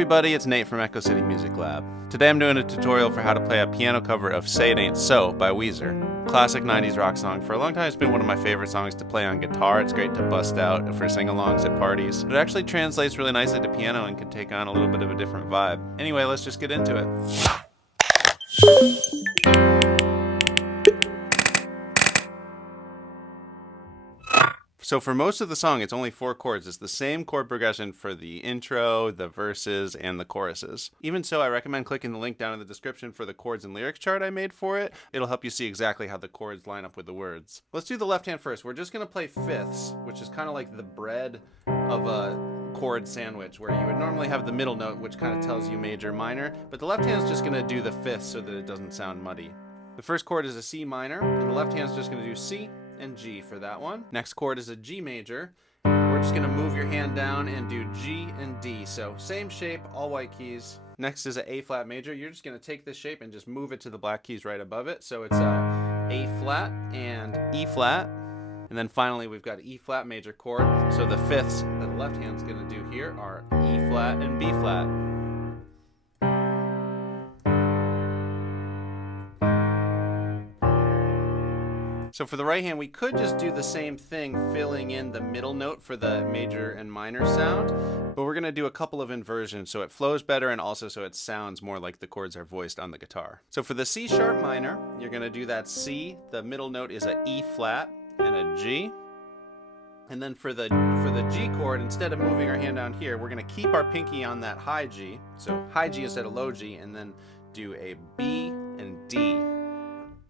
everybody, it's Nate from Echo City Music Lab. Today I'm doing a tutorial for how to play a piano cover of Say It Ain't So by Weezer. Classic 90s rock song. For a long time it's been one of my favorite songs to play on guitar. It's great to bust out for sing-alongs at parties. It actually translates really nicely to piano and can take on a little bit of a different vibe. Anyway, let's just get into it. So for most of the song, it's only 4 chords. It's the same chord progression for the intro, the verses, and the choruses. Even so, I recommend clicking the link down in the description for the chords and lyrics chart I made for it. It'll help you see exactly how the chords line up with the words. Let's do the left hand first. We're just going to play fifths, which is kind of like the bread of a chord sandwich, where you would normally have the middle note, which kind of tells you major, minor, but the left hand's just going to do the fifths so that it doesn't sound muddy. The first chord is a C minor, and the left hand's just going to do C and G for that one. Next chord is a G major. We're just going to move your hand down and do G and D. So same shape, all white keys. Next is an A flat major. You're just going to take this shape and just move it to the black keys right above it. So it's A flat and E flat. And then finally we've got E flat major chord. So the fifths that the left hand's going to do here are E flat and B flat. So for the right hand, we could just do the same thing, filling in the middle note for the major and minor sound, but we're going to do a couple of inversions so it flows better and also so it sounds more like the chords are voiced on the guitar. So for the C sharp minor, you're going to do that C, the middle note is a E flat and a G. And then for the G chord, instead of moving our hand down here, we're going to keep our pinky on that high G, so high G instead of low G, and then do a B and D.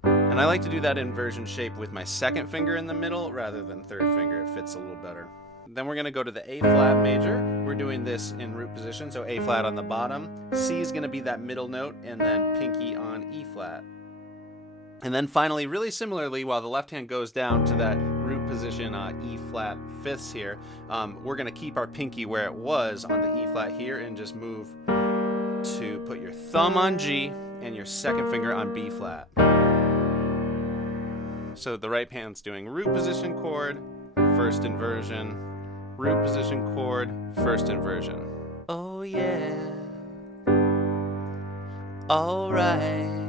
And I like to do that inversion shape with my second finger in the middle rather than third finger. It fits a little better. Then we're going to go to the A flat major. We're doing this in root position, so A flat on the bottom. C is going to be that middle note, and then pinky on E flat. And then finally, really similarly, while the left hand goes down to that root position, E flat fifths here, we're going to keep our pinky where it was on the E flat here and just move to put your thumb on G and your second finger on B flat. So the right hand's doing root position chord, first inversion, root position chord, first inversion. Oh yeah, all right.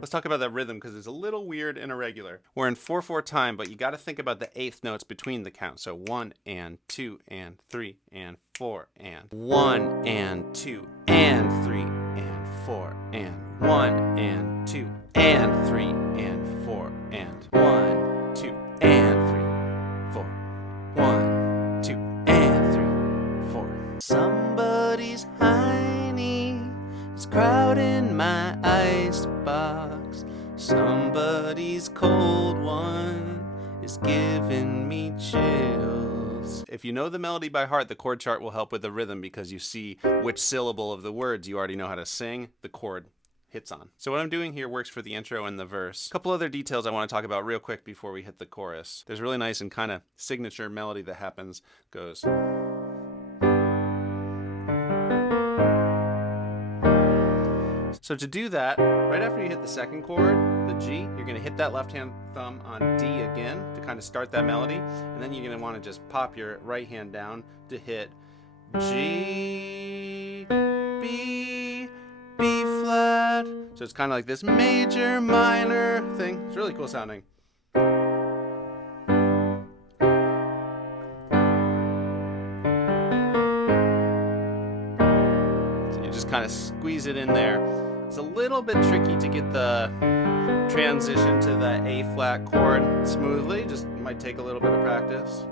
Let's talk about that rhythm because it's a little weird and irregular. We're in 4/4 time, but you got to think about the eighth notes between the count. So 1 and 2 and 3 and 4 and 1 and 2 and 3 and 4 and 1 and 2 and 3 and 4 and 1, 2 and 3, 4, 1, 2 and 3, 4. Somebody's hiney is crowding my icebox. Somebody's cold one is giving me chills. If you know the melody by heart, the chord chart will help with the rhythm because you see which syllable of the words you already know how to sing, the chord hits on. So what I'm doing here works for the intro and the verse. A couple other details I want to talk about real quick before we hit the chorus. There's a really nice and kind of signature melody that happens. Goes. So to do that, right after you hit the second chord, the G, you're going to hit that left hand thumb on D again to kind of start that melody. And then you're going to want to just pop your right hand down to hit G, B, B flat. So it's kind of like this major minor thing. It's really cool sounding. So you just kind of squeeze it in there. It's a little bit tricky to get the transition to the A flat chord smoothly. Just might take a little bit of practice.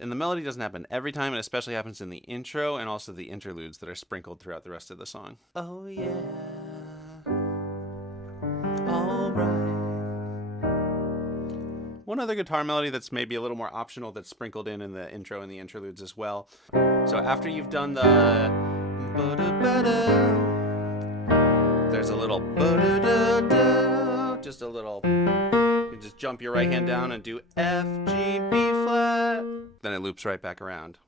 And the melody doesn't happen every time, it especially happens in the intro and also the interludes that are sprinkled throughout the rest of the song. Oh yeah, all right. One other guitar melody that's maybe a little more optional that's sprinkled in the intro and the interludes as well. So after you've done the there's a little just a little. You just jump your right hand down and do F, G, B flat. Then it loops right back around.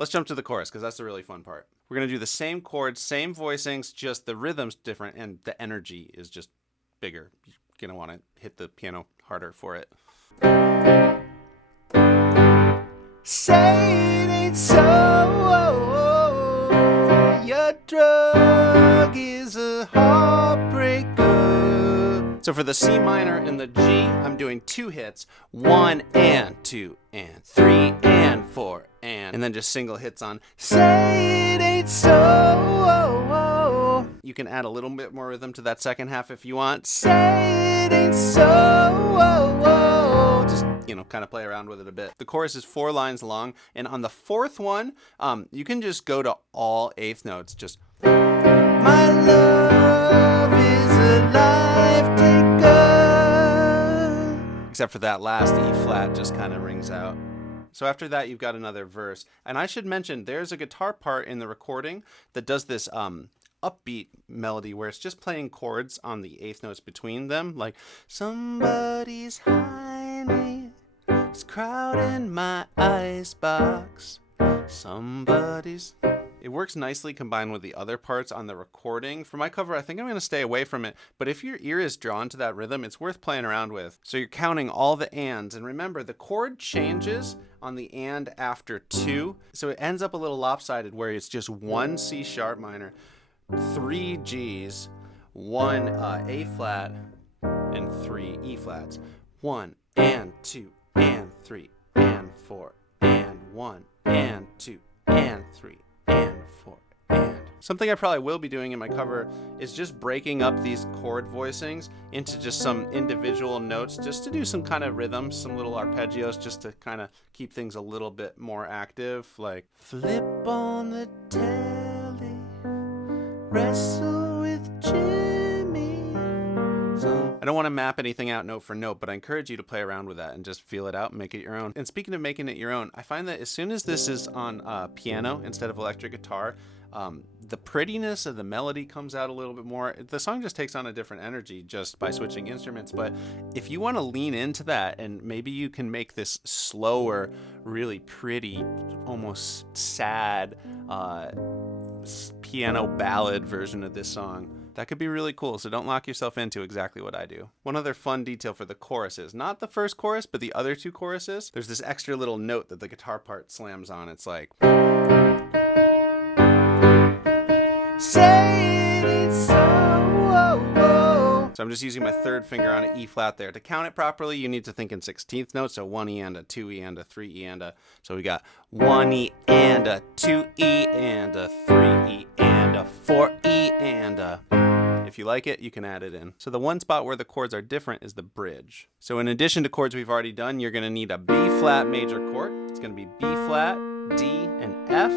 Let's jump to the chorus because that's the really fun part. We're going to do the same chords, same voicings, just the rhythm's different and the energy is just bigger. You're going to want to hit the piano harder for it. Say it ain't so, your drug is a heartbreaker. So for the C minor and the G, I'm doing 2 hits, 1 and 2 and 3 and 4 and then just single hits on Say It Ain't So. You can add a little bit more rhythm to that second half if you want. Say it ain't so. Just, kind of play around with it a bit. The chorus is 4 lines long, and on the 4th one, you can just go to all 8th notes. Just my love is a life taker. Except for that last E flat just kind of rings out. So after that, you've got another verse. And I should mention, there's a guitar part in the recording that does this upbeat melody where it's just playing chords on the 8th notes between them, like somebody's hiding, it's crowding my icebox. Somebody's. It works nicely combined with the other parts on the recording. For my cover, I think I'm going to stay away from it, but if your ear is drawn to that rhythm, it's worth playing around with. So you're counting all the ands, and remember, the chord changes on the and after 2, so it ends up a little lopsided where it's just 1 C sharp minor, 3 Gs, 1 A flat, and 3 E flats. 1 and 2 and 3 and 4 and 1 and 2 and 3 and 4 and. Something I probably will be doing in my cover is just breaking up these chord voicings into just some individual notes, just to do some kind of rhythms, some little arpeggios, just to kind of keep things a little bit more active, like flip on the telly, wrestle with Jimmy. So I don't want to map anything out note for note, but I encourage you to play around with that and just feel it out and make it your own. And speaking of making it your own, I find that as soon as this is on piano instead of electric guitar, the prettiness of the melody comes out a little bit more. The song just takes on a different energy just by switching instruments. But if you want to lean into that, and maybe you can make this slower, really pretty, almost sad piano ballad version of this song, that could be really cool. So don't lock yourself into exactly what I do. One other fun detail for the choruses, not the first chorus, but the other 2 choruses, there's this extra little note that the guitar part slams on. It's like, say it ain't so. So I'm just using my 3rd finger on an E flat there. To count it properly, you need to think in 16th notes. So 1 E and a 2 E and a 3 E and a. So we got 1 E and a 2 E and a 3 E and a 4 E and a. If you like it, you can add it in. So the one spot where the chords are different is the bridge. So in addition to chords we've already done, you're going to need a B flat major chord. It's going to be B flat, D, and F.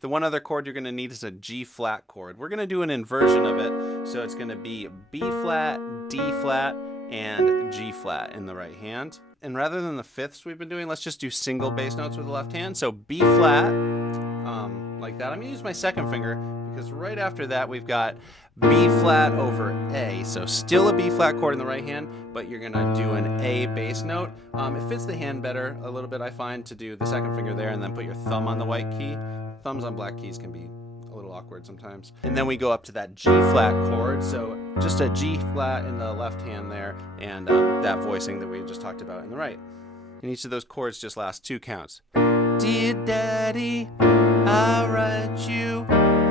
The one other chord you're going to need is a G flat chord. We're going to do an inversion of it, so it's going to be B flat, D flat, and G flat in the right hand. And rather than the fifths we've been doing, let's just do single bass notes with the left hand. So B flat, like that. I'm going to use my 2nd finger because right after that we've got B flat over A. So still a B flat chord in the right hand, but you're going to do an A bass note. It fits the hand better a little bit, I find, to do the 2nd finger there and then put your thumb on the white key. Thumbs on black keys can be a little awkward sometimes. And then we go up to that G flat chord. So just a G flat in the left hand there, and that voicing that we just talked about in the right. And each of those chords just lasts 2 counts. Dear Daddy, I write you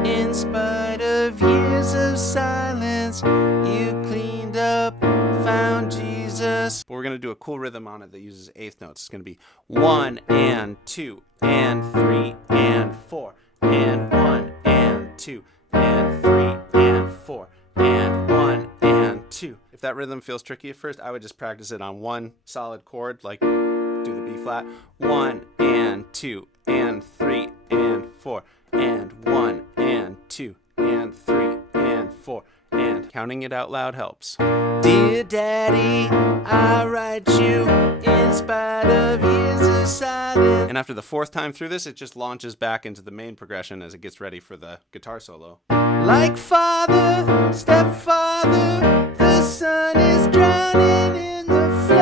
in spite of years of silence. You cleaned up, found Jesus. But we're going to do a cool rhythm on it that uses 8th notes. It's going to be 1 and 2 and 3 and 4 and 1 and 2 and 3 and 4 and 1 and 2. If that rhythm feels tricky at first, I would just practice it on one solid chord, like do the B flat. 1 and 2 and 3 and 4 and 1 and 2 and 3 and 4. And counting it out loud helps. Dear Daddy, I write you in spite of years of silence. And after the 4th time through this, it just launches back into the main progression as it gets ready for the guitar solo. Like father, stepfather, the sun is drowning in the flood.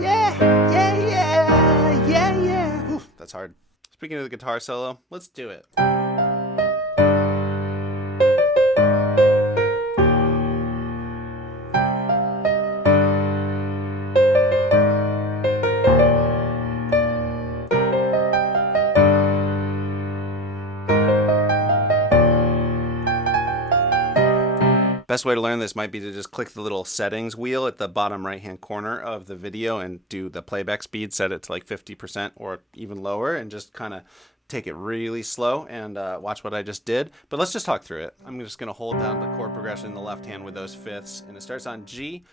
Yeah, yeah, yeah, yeah, yeah. Whew, that's hard. Speaking of the guitar solo, let's do it. Best way to learn this might be to just click the little settings wheel at the bottom right-hand corner of the video and do the playback speed, set it to like 50% or even lower, and just kind of take it really slow and watch what I just did. But let's just talk through it. I'm just going to hold down the chord progression in the left hand with those fifths, and it starts on G,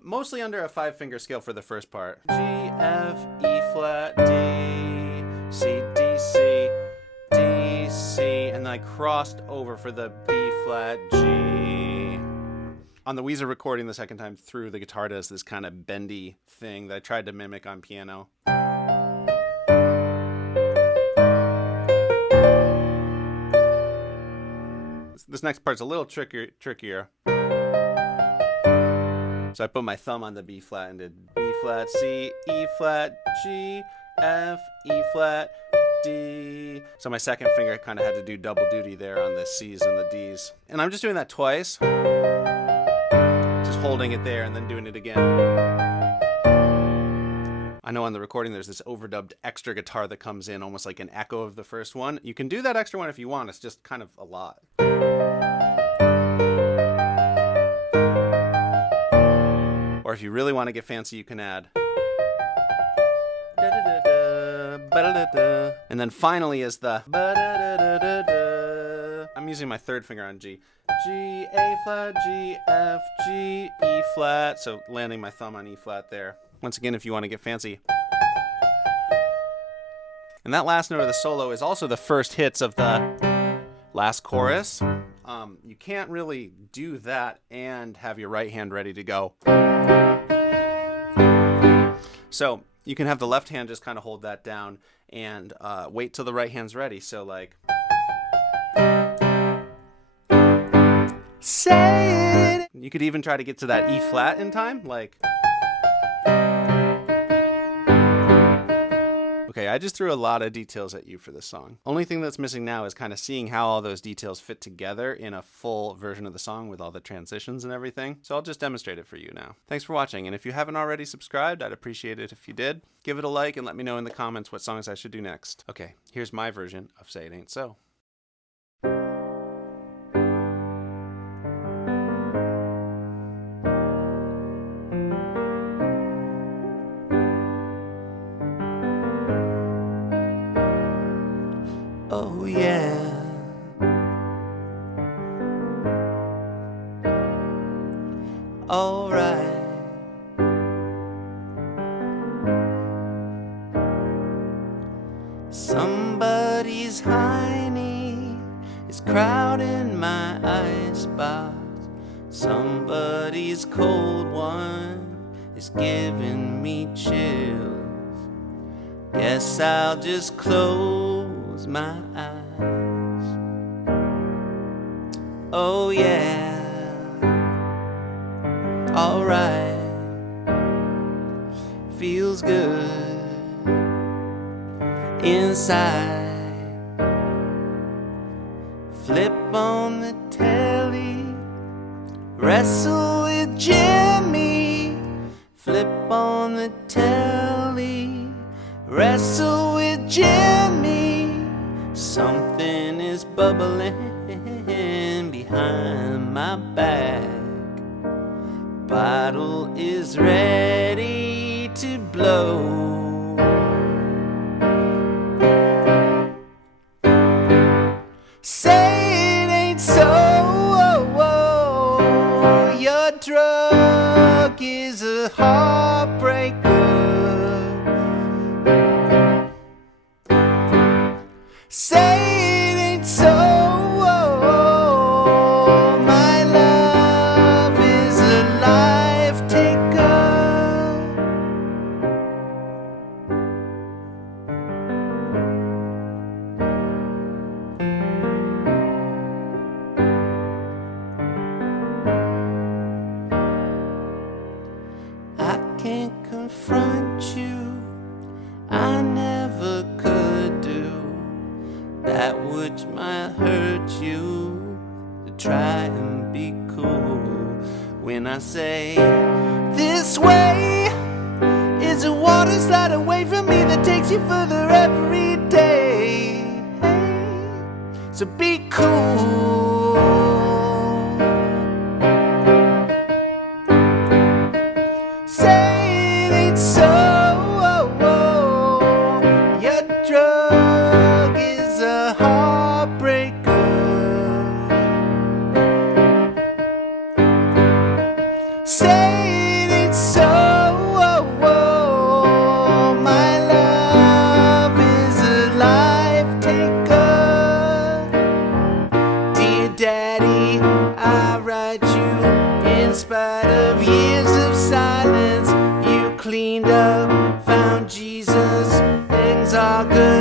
mostly under a 5-finger scale for the first part. G, F, E flat, D, C, D, C, D, C, and then I crossed over for the B flat, G. On the Weezer recording the second time through, the guitar does this kind of bendy thing that I tried to mimic on piano. This next part's a little trickier. So I put my thumb on the B flat and did B flat, C, E flat, G, F, E flat, D. So my second finger kind of had to do double duty there on the C's and the D's. And I'm just doing that twice. Just holding it there and then doing it again. I know on the recording there's this overdubbed extra guitar that comes in almost like an echo of the first one. You can do that extra one if you want. It's just kind of a lot. Or if you really want to get fancy, you can add. And then finally is the. I'm using my third finger on G. G, A flat, G, F, G, E flat. So landing my thumb on E flat there. Once again, if you want to get fancy. And that last note of the solo is also the first hits of the last chorus. You can't really do that and have your right hand ready to go. So you can have the left hand just kind of hold that down and wait till the right hand's ready. So like, say it. You could even try to get to that E flat in time, like. Okay, I just threw a lot of details at you for this song. Only thing that's missing now is kind of seeing how all those details fit together in a full version of the song with all the transitions and everything. So I'll just demonstrate it for you now. Thanks for watching, and if you haven't already subscribed, I'd appreciate it if you did. Give it a like and let me know in the comments what songs I should do next. Okay, here's my version of Say It Ain't So. Oh yeah, all right. Somebody's hiney is crowding my ice box. Somebody's cold one is giving me chills. Guess I'll just close my eyes. Oh yeah, alright. Feels good inside. Flip on the telly, wrestle with Jimmy. Flip on the telly, wrestle with Jimmy. Something is bubbling behind my back. Bottle is ready to blow. Say it ain't so. Your drug is a heartbreaker. Say it ain't so. My love is a life taker. I can't confront you. I never could do that which might hurt you, to try and be cool. When I say this way is a water slide away from me that takes you further every day. Hey, so be cool. all good.